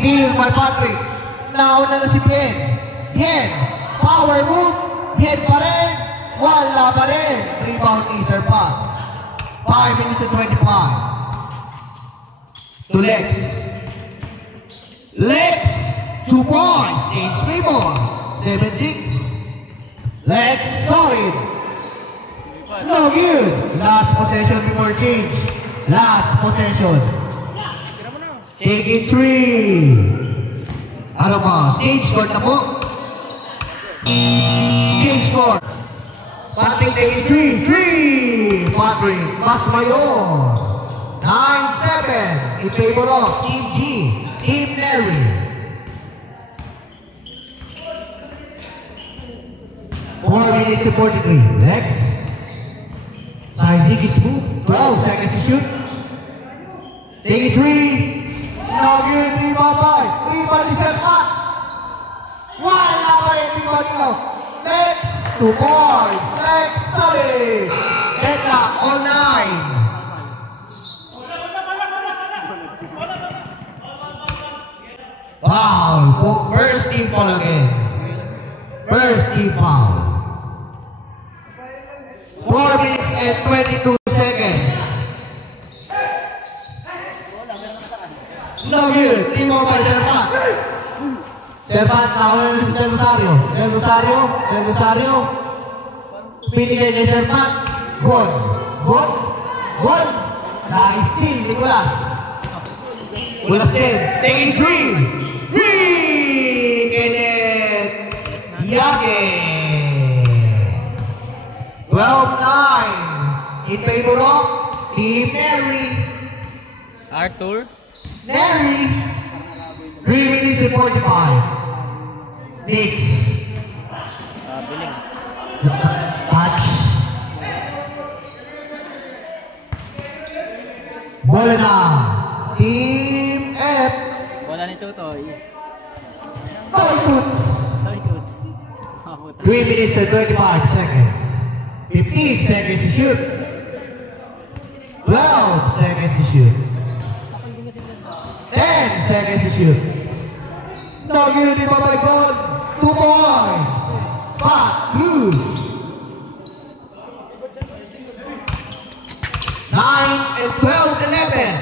Steal by Patrick. Nauna na si Bien. Bien. Power move. Bien pa rin. Wala pa rin. Rebound ni Serpat. 5 minutes and 25. To Lex. Lex. 2 points. Change 3 more. 7-6. Lex solid. No good. Last possession before change. Last possession. Taking 3. Ano ba? Change score na po. Change score. Patrick taking 3. Patrick Masmayor. 9-7. In favor of Team G. Team Larry. 4 minutes to 43. Next. Isaac is move. 12 seconds to shoot. Take it 3. No good. 3 ball by. 3 ball is set up. Wala pa rin. 3 ball ikaw. Next. 2 points. Next. Solid. Deadlock on 9. Foul. First team foul again. First team foul. 4 minutes and 22 seconds. No good. Team more by Serpat. Serpat, nakawala si Del Rosario. Del Rosario. Del Rosario. Pinigay kay Serpat. Good. Good. Good. Na-steal, Nicolas. Nicolas din. Taking 3. 3. Kenneth Yage. 12-9. In favor of Team Mary. Arthur. Mary. 3 minutes and 45. Nix. Biling. Touch. Bola na. Team F. Bola ni Tutoy. Toy Toots. Toy Toots. 3 minutes and 25 seconds. 15 seconds to shoot. 12 seconds to shoot. 10 seconds to shoot. No good. By goal. 2 points. Pat Cruz. 9 and 12, 11.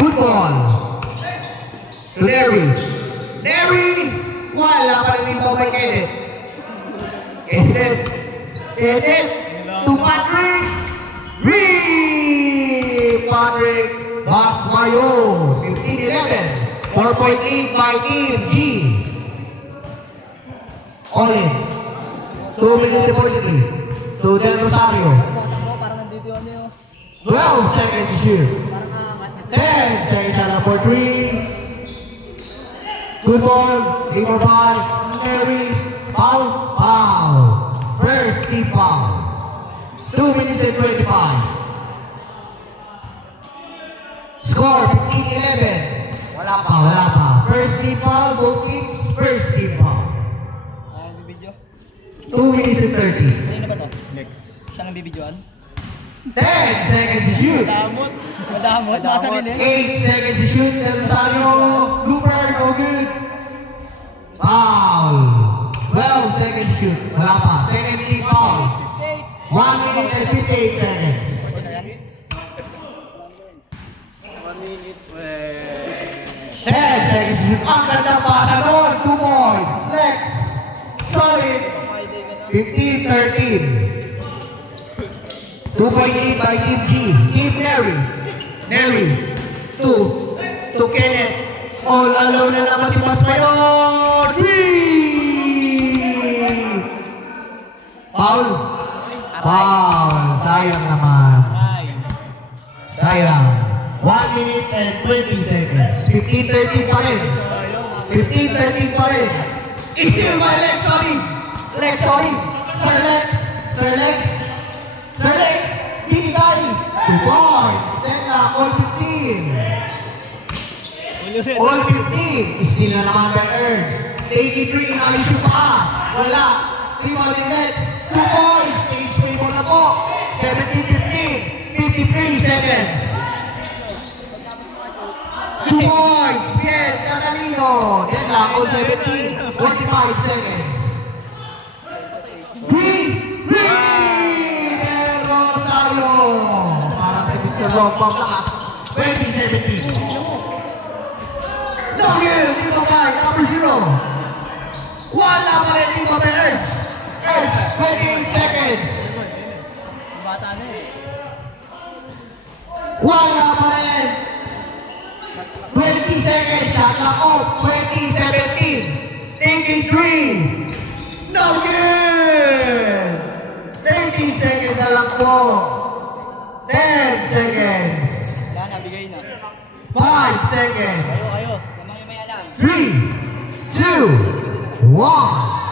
Good ball. To Larry. Larry. Wala pa rin ito by Kenneth. Kenneth. Kenneth. To Patrick. Patrick Masmayor. 15-11. 4-point lead by Team G. All in. 2 minutes and 43. To Del Rosario. 12 seconds to shoot. 10 seconds out for 3. Good ball. Game for 5. Mary. Foul. Foul. First team foul. 2 minutes and 25. Score 15-11. Wala pa, wala pa. First team foul. Both teams. First team foul. 2 minutes and 30. Ano ba to? Next. Siya nang bibidyoan? 10 seconds to shoot. Madamot. Madamot. Masa din 8 seconds to shoot. Del Rosario. Blooper. No good. Foul. 12 seconds to shoot. Wala pa. Second team foul. 1 minute and 58 seconds. 1 minute. 10 seconds to shoot. Ang ganda pasa doon. 2 points. Lex. Solid. 15-13. 2-point lead by Team G. Team Mary. Mary. 2. To Kenneth. All alone na naman si Masmayor. 3. Foul. Foul. Sayang naman. Sayang. 1 minute and 20 seconds. 15-13 pa rin. 15-13 pa rin. Still by Lex Solid. Lex Solid. Sir Lex. Sir Lex. Sir Lex. Binigay. 2 points. Then all 15. All 15. Still na naman by Ernst. 83 na issue pa. Wala. 3 ball in Lex. 2 points. Change play mo na po. 17-15. 53 seconds. 2 points. Bien. Catalina. Then Laco 17. 45 seconds. Green! Del Rosario! Parang si Mr. Lompong lakas. 2017. No good! Dito kay number 0. Wala pa rin dito kay Urge. Urge, 28 seconds. Bata na eh. Wala pa rin. 20 seconds. Shot clock off. 2017. Taking 3. No good! 13 seconds na lang po. 10 seconds. Wala na, bigay na. 5 seconds. Kayo. Naman yung may alam. 3, 2, 1.